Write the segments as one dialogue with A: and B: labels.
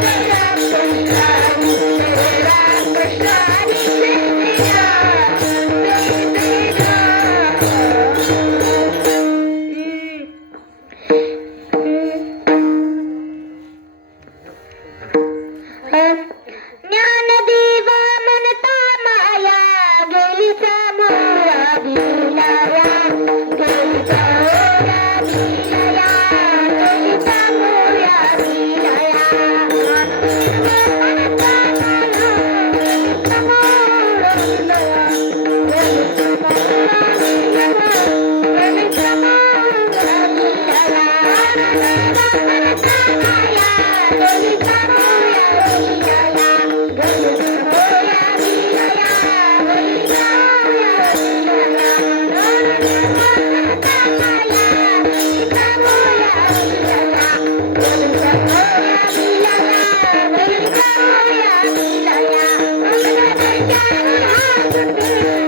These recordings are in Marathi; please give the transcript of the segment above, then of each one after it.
A: Hey! Thank you.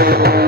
A: Thank you.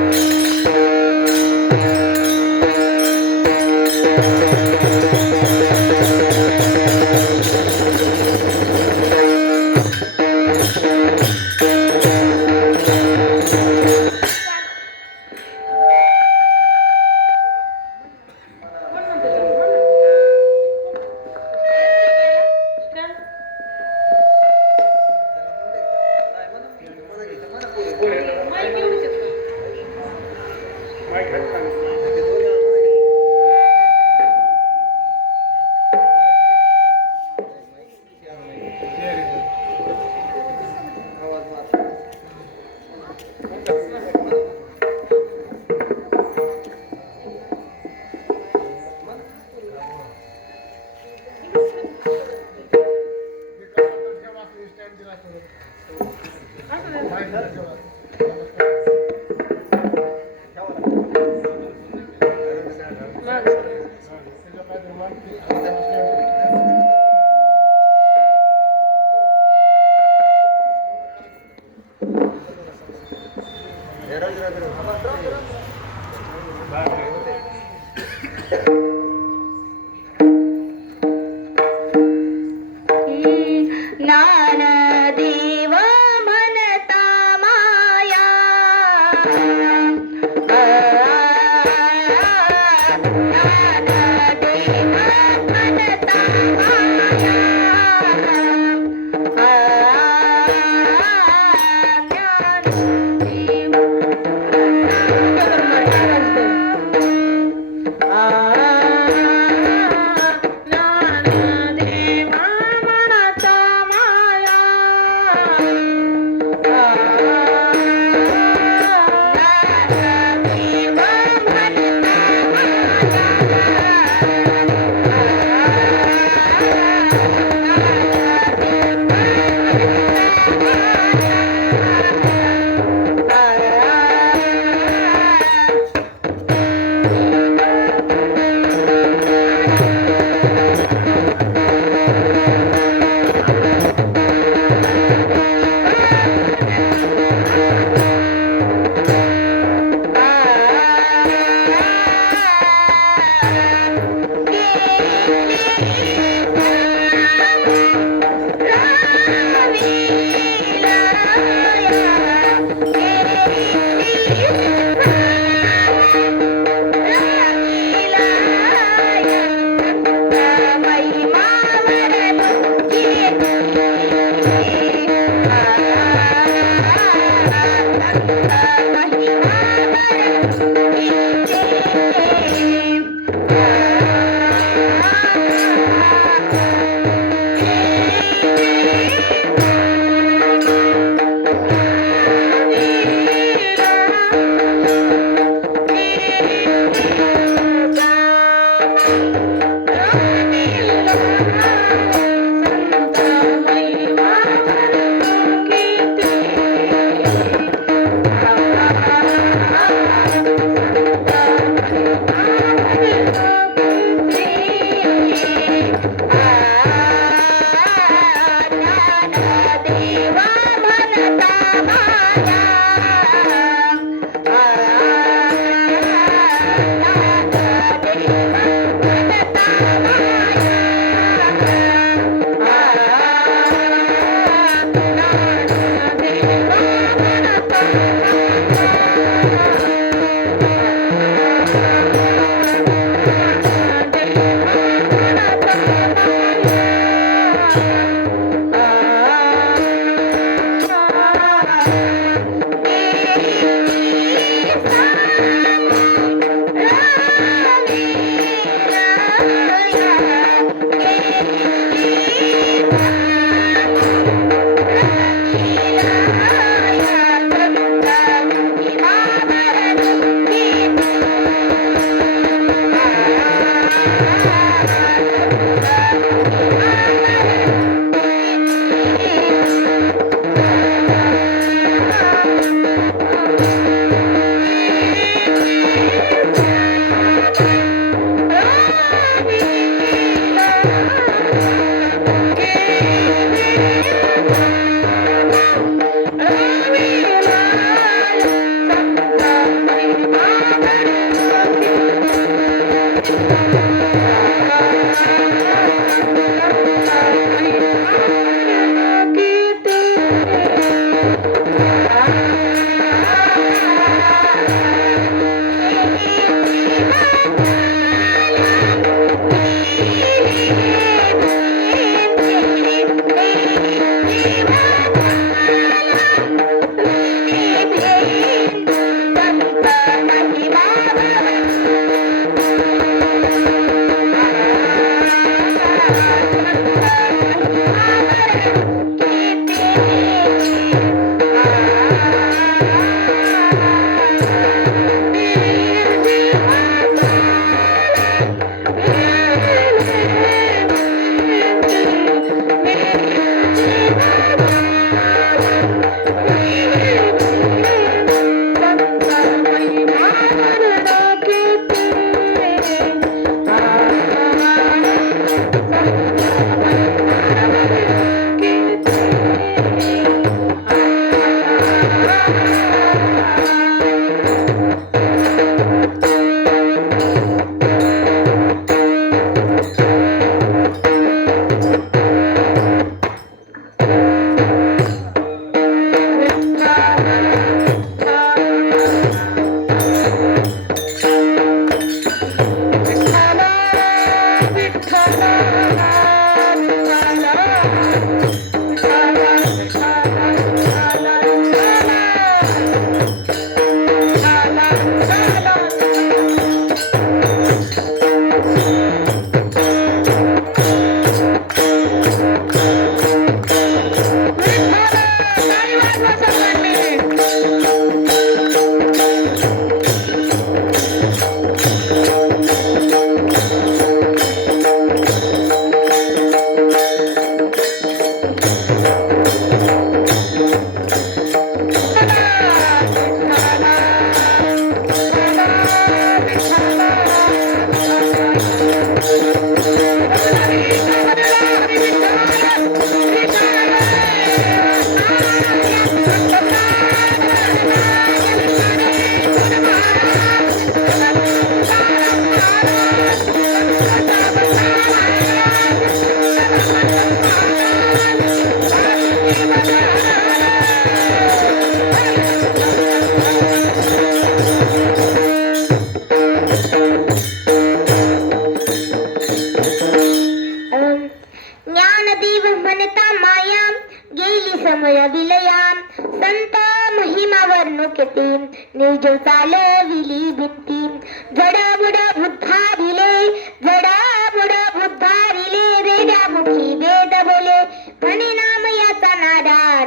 A: Thank you.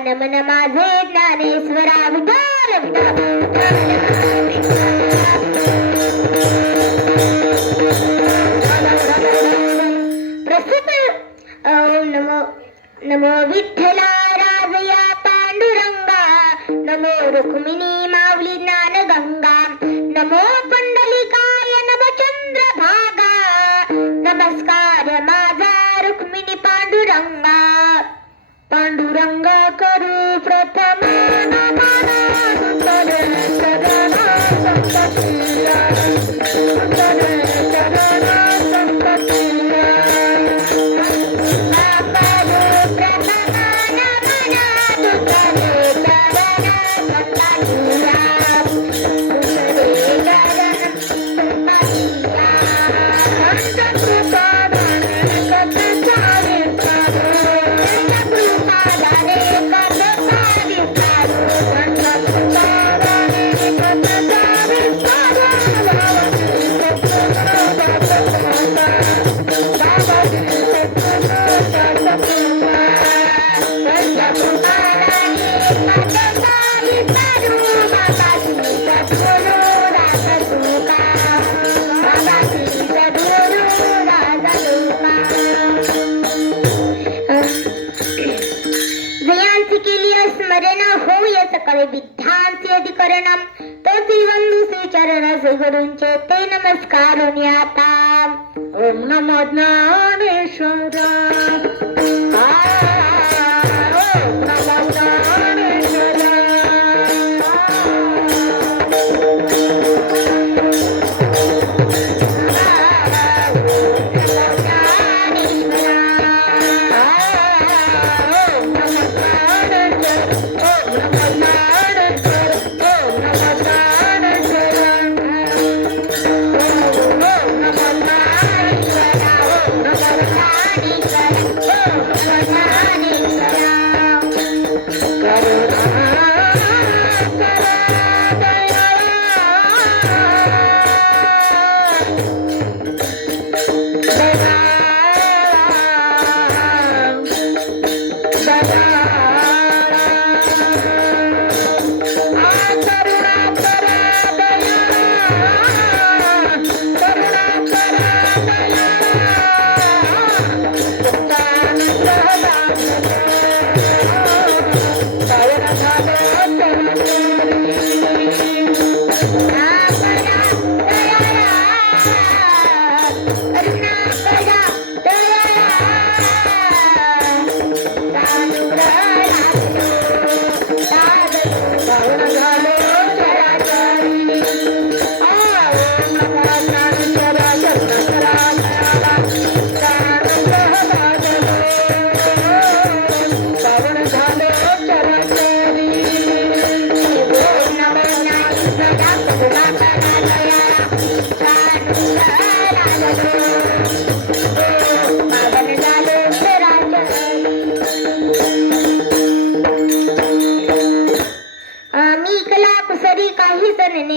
A: नमन माझे ज्ञानेश्वरा ಚಂದನ गुरुंचे ते नमस्कार ओम नमो ज्ञान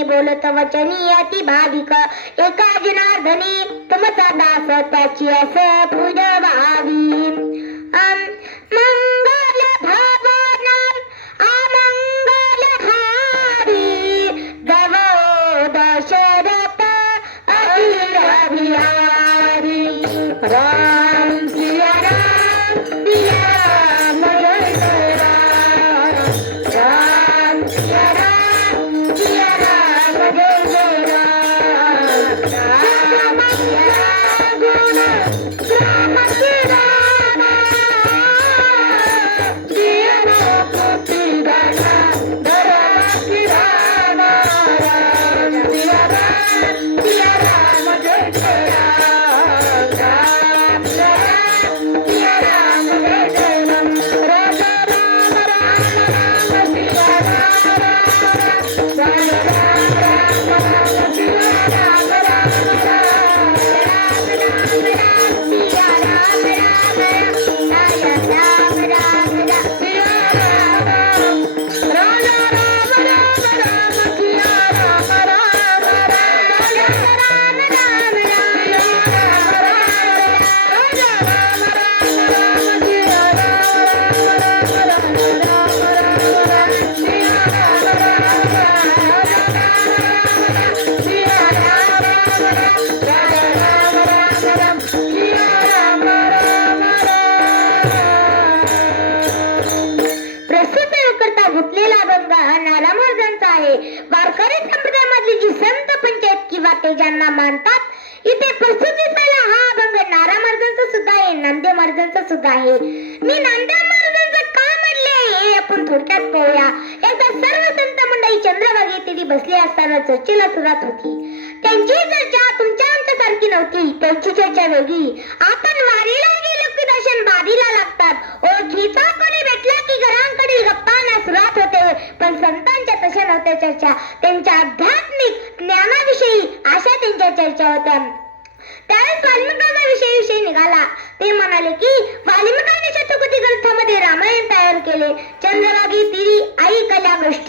A: बोलत वचनी अति भाविक. एका जनार्दनी तुमचा दास त्याची अस पूजा व्हावी Hallelujah. किंवा मानतात. इथे प्रसिद्धीला हा अभंग नारा महाराजांचा सुद्धा आहे नामदेव महाराजांचा सुद्धा आहे. मी नामदेव महाराजांचं का म्हणले हे आपण थोडक्यात पाहूया. एकदा सर्व संत मंडळी चंद्रभागे तिथे बसली असताना चर्चेला सुरुवात होती. त्यांची चर्चा तुमच्या आमच्यासारखी नव्हती त्यांची चर्चा वेगळी. आपण वारीला गेलो की दर्शन बारीला लागतात. ओळखीचा घरांकडील गप्पांना सुरुवात होते. पण संतांच्या तशा नव्हत्या चर्चा. त्यांच्या आध्यात्मिक ज्ञानाविषयी अशा त्यांच्या चर्चा होत्या. त्यावेळेस वाल्मिकांना विषय विषय निघाला. ते म्हणाले की वाल्मिकांनी शतपथी ग्रंथामध्ये रामायण तयार केले. चंद्रभागी तिरी ऐकल्या गोष्टी